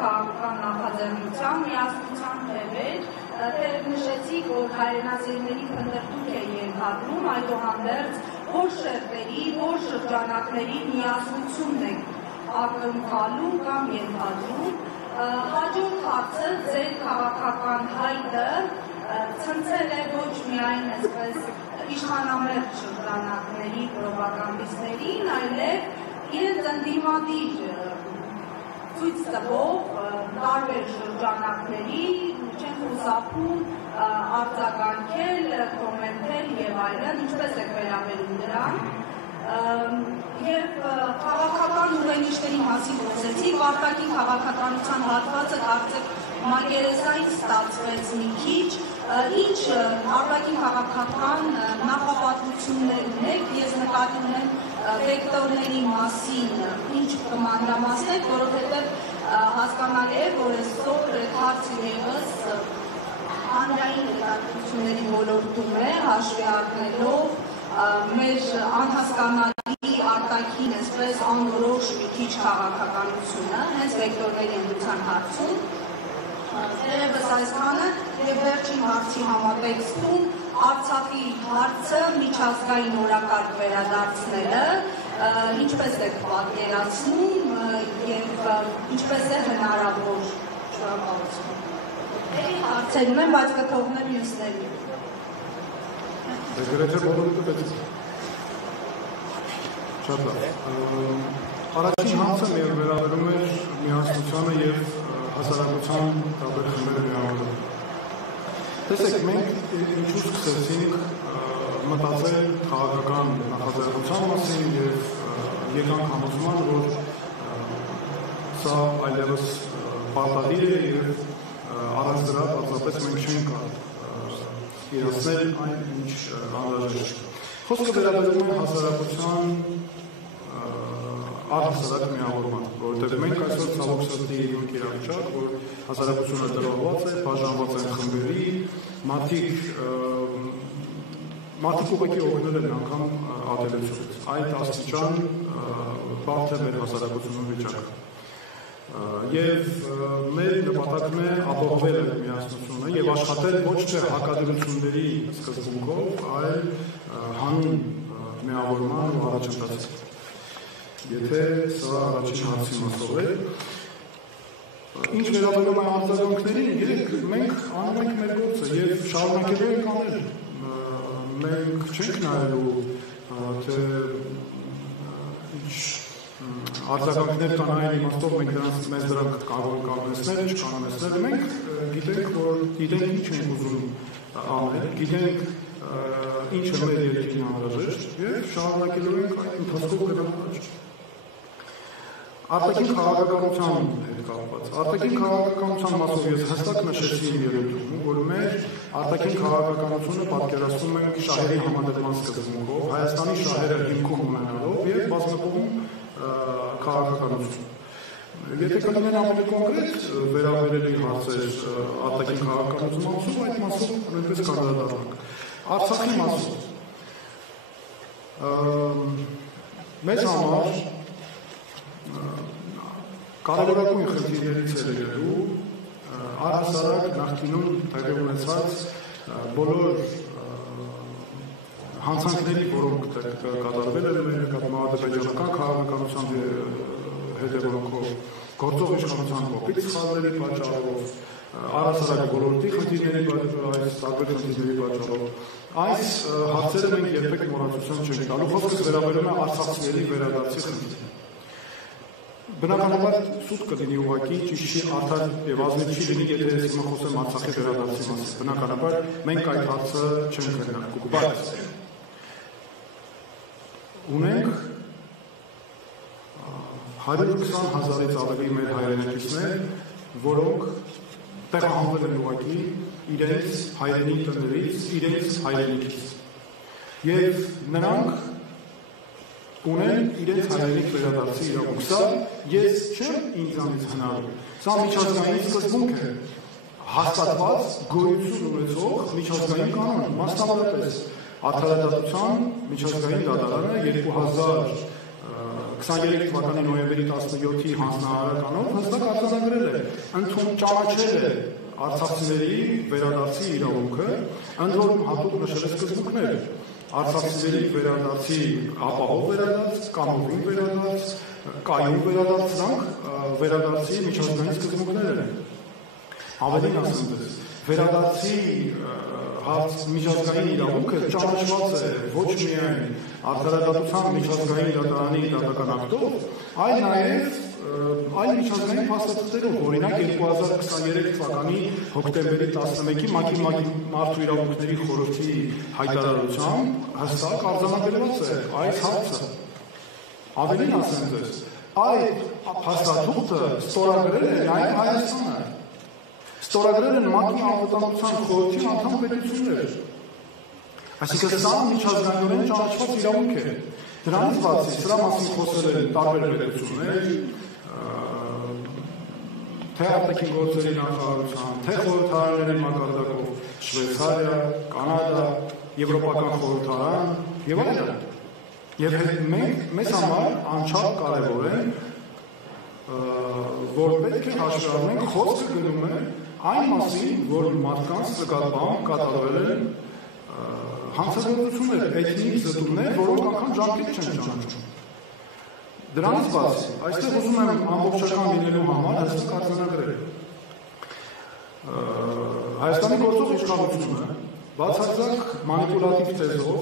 քաղաքական նախաձեռնության միասնության թևեր, նշեցիք, որ հայրենասիրների փնտրտուք է ենթադրում, այդուհանդերձ որ շերտերի, որ շրջանակների միասնությունն է ակնկալում կամ ենթադրում, հաջորդ հարցը ձեր քաղաքական հայտը ցնցել է ոչ միայն այսպես իշխանամերձ շրջանակների պրոպագանդիստներին, այլև իրենց ընդդիմադիր ցույց տվող տարբեր շրջանակների չեն խուսափում արձագանքել, կոմենտել եւ այլն, ինչպես եք վերաբերում դրան։ Եվ քաղաքական ուղենիշների մասին խոսեցիք, արտաքին քաղաքականության հատվածը կարծեք մակերեսային ստացվեց մի քիչ, ինչ արտաքին քաղաքական նախապատվություններ ունեք, ես նկատի ունեմ վեկտորների մասին, ինչ կմանրամասնեք, որովհետև հասկանալի է, որ այսօր այդ հարցը ևս հանրային հետաքրքրությունների ոլորտում է, հաշվի առնելով մեր անհասկանալի արտաքին, այսպես անորոշ մի քիչ քաղաքականությունը, հենց վեկտորների ընդության հարցում, դերևս այսքանը եւ վերջին հարցի համատեքստում Արցախի հարցը միջազգային օրակարգ վերադարձնելը, ինչպես եք պատկերացնում եւ ինչպես է հնարավոր շնորհակալություն։ Հարցերում եմ, բայց կթողնեմ մյուսներին։ Գրեթե բոլորը պետք է։ Շատ լավ։ Առաջին հարցը վերաբերում է միասնությանը եւ հասարակության տարբեր խմբերի միավորումը։ Տեսեք, մենք ինչու սկսեցինք մտածել քաղաքական նախաձեռնության մասին եւ եկանք համոզման, որ սա այլևս պարտադիր է եւ առանց դրա պարզապես մենք չենք կարող իրացնել այն, ինչ անհրաժեշտ է։ Խոսքը վերաբերում է հասարակության առհասարակ միավորման, որովհետև մենք այսօր ցավոք սրտի ենք իրավիճակ, որ հասարակությունը դրողված է, բաժանված են խմբերի, մարդիկ ուղղակի օգնել են անգամ ատելությունից։ Այդ աստիճան բարդ է մեր հասարակությունում վիճակը։ Եվ մեր նպատակն է ապահովել այդ միասնությունը եւ աշխատել ոչ թե հակադրությունների սկզբունքով, այլ հանուն միավորման ու առաջընթացի։ Եթե սա առաջին հարցի մասով է, ինչ վերաբերում է արձագանքներին, մենք անում ենք մեր գործը եւ շարունակելու ենք անել։ Մենք չենք նայելու, թե ինչ արձագանքներ կան այն իմաստով, մենք մեզ դրանք կարող ենք կանոnesնել, չկանոnesնել, մենք գիտենք ինչ ենք ուզում անել, գիտենք ինչ է մեր երկրին անհրաժեշտ եւ շարունակելու ենք այդ ընթացքով գնալ։ Արտաքին քաղաքականության հետ կապված։ Արտաքին քաղաքականության մասով ես հստակ նշեցի իմ ելույթում, որ մեր արտաքին քաղաքականությունը պատկերացնում ենք շահերի համատեղման սկզբունքով, Հայաստանի շահերը հիմքում ունենալով եւ բազմակողմ քաղաքականություն։ Եթե կլինեն ավելի կոնկրետ վերաբերելի հարցեր արտաքին քաղաքականության մասով, այդ մասով նույնպես կանդրադառնանք։ Արցախի մասով մեզ համար կարևորագույն խնդիրներից է եղել առհասարակ նախկինում տեղի ունեցած բոլոր հանցանքների, որոնք կատարվել են մեր նկատմամբ ադրբեջանական քաղաքականության հետևանքով, գործող իշխանության կողմից սխալների պատճառով, առհասարակ ոլորտի խնդիրների այս տարբեր խնդիրների պատճառով, այս հարցերը մենք երբեք մոռացություն չենք տալու, խոսքը վերաբերում է արցախցիների վերադարձի խնդիրին։ Բնականաբար սուտ կլինի ուղղակի, ճիշտ չի արդար եւ ազնիվ չի լինի, եթե ես հիմա խոսեմ Արցախի վերադարձի մասին։ Բնականաբար մենք այդ հարցը չենք քննարկում, բայց ունենք 120,000-ից ավելի մեր հայրենակիցներ, որոնք տեղահանվել են ուղղակի իրենց հայրենի տներից, իրենց հայրենիքից։ Եվ նրանք ունեն իրենց հայրենիք վերադարձի իրավունք։ Սա ես չեմ ինձանից հնարավոր։ Սա միջազգային սկզբունք է, հաստատված գոյություն ունեցող միջազգային կանոն, մասնավորապես Արդարադատության միջազգային դատարանը 23 թվականի նոյեմբերի 17-ի հանձնարարականով հստակ արձանագրել է, ճանաչել է արցախցիների վերադարձի իրավունքը, ընդ որում հատուկ նշել է սկզբունքներ, արցախցիների վերադարձի ապահով վերադարձ, կամովին վերադարձ, կայուն վերադարձ, սրանք վերադարձի միջազգային սկզբունքներ են։ Ավելին ասեմ ձեզ, վերադարձի միջազգային իրավունքը ճանաչված է ոչ միայն Արտարադատության միջազգային դատարանի դատական ակտով, այլ նաև այլ միջազգային փաստաթղթերով, օրինակ 2023 թվականի հոկտեմբերի 11-ի ՄԱԿ-ի մարդու իրավունքների խորհրդի հայտարարությամբ հստակ արձանագրված է այս հարցը։ Ավելին ասեմ ձեզ, այդ փաստաթուղթը ստորագրել է նաև Հայաստանը։ Ստորագրել են ՄԱԿ-ի անվտանգության խորհրդի անդամ պետություններ։ Այսինքն սա միջազգայինորեն ճանաչված իրավունք է։ Դրանից բացի սրա մասին խոսել են տարբեր պետություններ, թե արտաքին գործերի նախարարության, թե խորհրդարանների մակարդակով, Շվեյցարիա, Կանադա, Եվրոպական խորհրդարան եւ այլն։ Եվ մեզ համար անչափ կարևոր է, որ պետք է հաշվի առնենք խոսքը գնում է այն մասին, որ մարդկանց նկատմամբ կատարվել են հանցագործություններ, էթնիկ զտումներ, որոնք անգամ ժամկետ չեն ճանաչում։ Դրանից բացի, այստեղ ուզում եմ ամբողջական լինելու համար հստակ արձանագրել։ Հայաստանի գործող իշխանությունը բացարձակ մանիպուլատիվ տեզով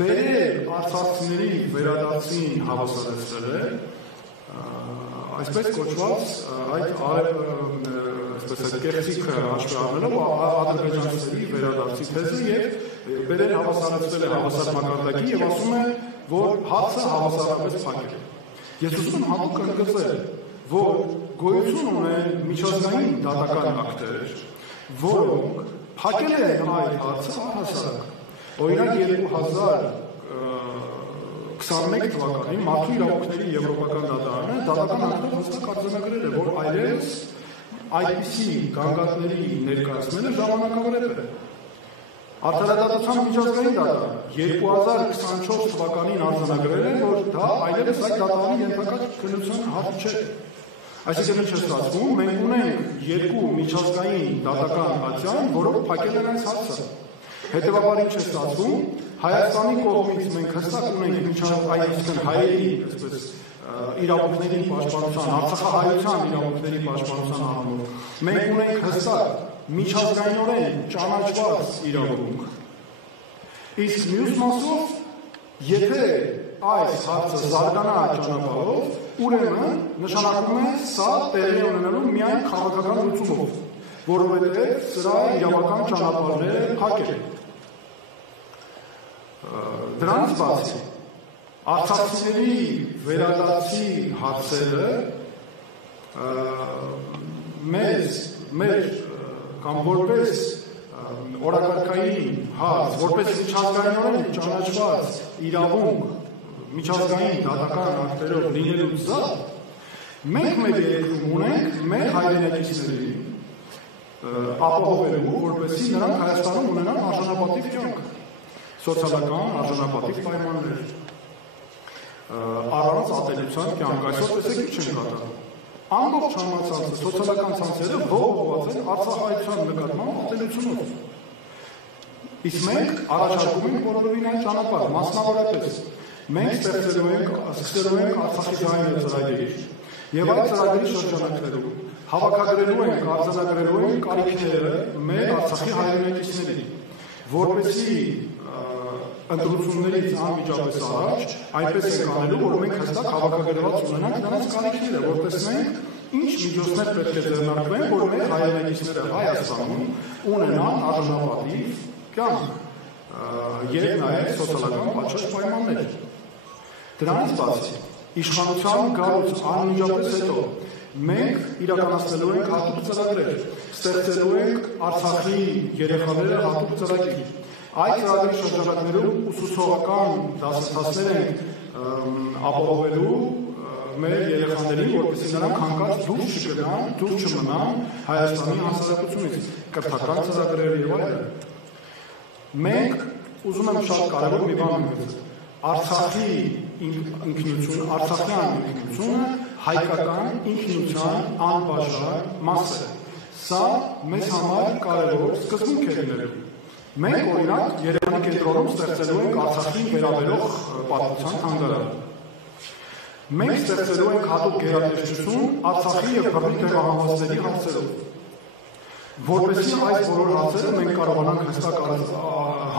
բերել արցախցիների վերադարձին հավասարեցրել է այսպես կոչված այդ կեղծիքը հաշվի առնելով ադրբեջանցիների վերադարձի թեզը եւ բերել հավասարեցրել է հավասար մակարդակի եւ ասում է, որ հացը հավասարապես փակ է։ Ես ուզում եմ հատուկ ընդգծել, որ գոյություն ունեն միջազգային դատական ակտեր, որոնք փակել են այդ հարցը առհասարակ։ Օրինակ 2021 թվականին մարդու իրավունքների եվրոպական դատարանը դատական ակտով հստակ արձանագրել է, որ այլևս այդպիսի գանգատների ներկայացնելը ժամանակավոր է։ Արտարադատության միջազգային դատարանը 2024 թվականին արձանագրել է, որ դա այլևս այդ դատարանի ենթակա քննության հարց չէ։ Այսինքն ինչ է ստացվում, մենք ունենք երկու միջազգային դատական ակտներ, որոնք փակել են այս հարցը։ Հետևաբար ինչ է ստացվում, Հայաստանի կողմից մենք հստակ ունենք այսինքն հայերի իրավունքների պաշտպանության, արցախահայության իրավունքների պաշտպանության առումով մենք ունենք հստակ միջազգայինորեն ճանաչված իրավունք։ Իսկ մյուս մասով, եթե այս հարցը զարգանա ճանապարհով, ուրեմն նշանակում է սա տեղի ունենալու միայն քաղաքական լուծումով, որովհետև սրա իրավական ճանապարհները փակ են։ Դրանից բացի արցախցիների վերադարձի հարցերը մեր կամ որպես օրակարգային հարց, որպես միջազգայինորեն ճանաչված իրավունք միջազգային դատական ակտերով լինելուց զատ, մենք մեր երկրում ունենք մեր հայրենակիցներին ապահովելու, որպեսզի նրանք Հայաստանում ունենան արժանապատիվ կյանք, սոցիալական արժանապատիվ պայմաններ, առանց ատելության կյանք, այսօր տեսեք ինչ են կատարում։ Ամբողջ համացանցը, սոցիալական ցանցերը ողողված են արցախայցության նկատմամբ ատելությունով։ Իսկ մենք առաջարկում ենք որովին այն ճանապարհ, մասնավորապես մենք սկսելու ենք Արցախի ձայնը ծրագիր եւ այդ ծրագրի շրջանակներում հավաքագրելու ենք, արձանագրելու ենք կարիքները մեր Արցախի հայրենակիցների, որպեսզի ընտրություններից անմիջապես առաջ այնպես ենք անելու, որ մենք հստակ հավաքագրված ունենանք նրանց կարիքները, որ տեսնենք ինչ միջոցներ պետք է ձեռնարկվեն, որ մեր հայրենակիցները Հայաստանում ունենան արժանապատիվ կյանք եւ նաեւ սոցիալական պատշաճ պայմաններ։ Դրանից բացի իշխանության գալուց անմիջապես հետո մենք իրականացնելու ենք հատուկ ծրագրեր, ստեղծելու ենք Արցախի երեխաները հատուկ ծրագիր։ Այդ ծրագրի շրջանակներում ուսուցողական դասընթացներ ենք ապահովելու մեր երեխաներին, որպեսզի նրանք հանկարծ դուրս չմնան Հայաստանի Հանրապետությունից, կրթական ծրագրեր եւ այլն։ Մենք ուզում եմ շատ կարևոր մի բան ասել։ Արցախի ինքնություն, Արցախյան ինքնությունը հայկական ինքնության անբաժան մաս է։ Սա մեզ համար կարևոր սկզբունք է լինելու։ Մենք օրինակ Երևանի կենտրոնում ստեղծելու ենք Արցախին վերաբերող պատմության թանգարան։ Մենք ստեղծելու ենք հատուկ գերատեսչություն Արցախի եւ բռնի տեղահանվածների հարցերով։ Որպեսզի այս բոլոր հարցերը մենք կարողանանք հստակ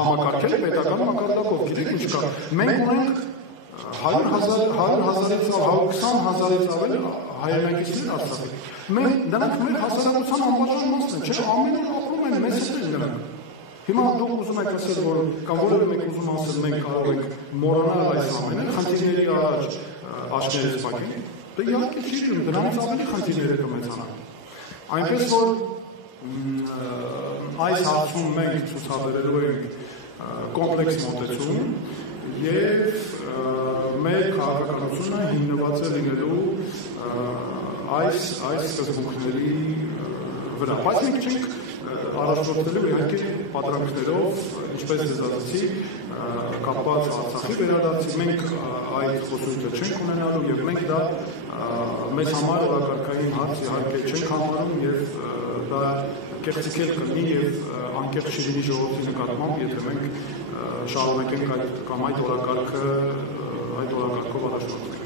համակարգել պետական մակարդակով, գիտեք ինչ կա։ Մենք ունենք 100,000-ից 120,000-ից ավել հայրենակիցներ Արցախի։ Նրանք մեր հասարակության անբաժան մասն են, չէ՞, ամեն օր ապրում են, մեզ հետ են նրանք։ Հիմա դուք ուզում եք ասել, որ կամ որևէ մեկ ուզում ասել, մենք կարող ենք մոռանալ այս ամենը, խնդիրների առաջ աչքերս փակենք։ Դե իհարկե չի լինում, դրանից ավելի խնդիրները կմեծանան։ Այնպես որ այս հարցում մենք ցուցաբերելու ենք կոմպլեքս մոտեցում եւ մեր քաղաքականությունը հիմնված է լինելու այս սկզբունքների վրա։ Բայց մենք չենք առաջնորդվելու իհարկե պատրանքներով, ինչպես ես ասացի, կապված Արցախի վերադարձի, մենք այդ խոսույթը չենք ունենալու եւ մենք դա մեզ համար օրակարգային հարց իհարկե չենք համարում եւ դա կեղծիքել կլինի եւ անկեղծ չի լինի ժողովրդի նկատմամբ, եթե մենք շարունակենք այդ օրակարգով առաջնորդել։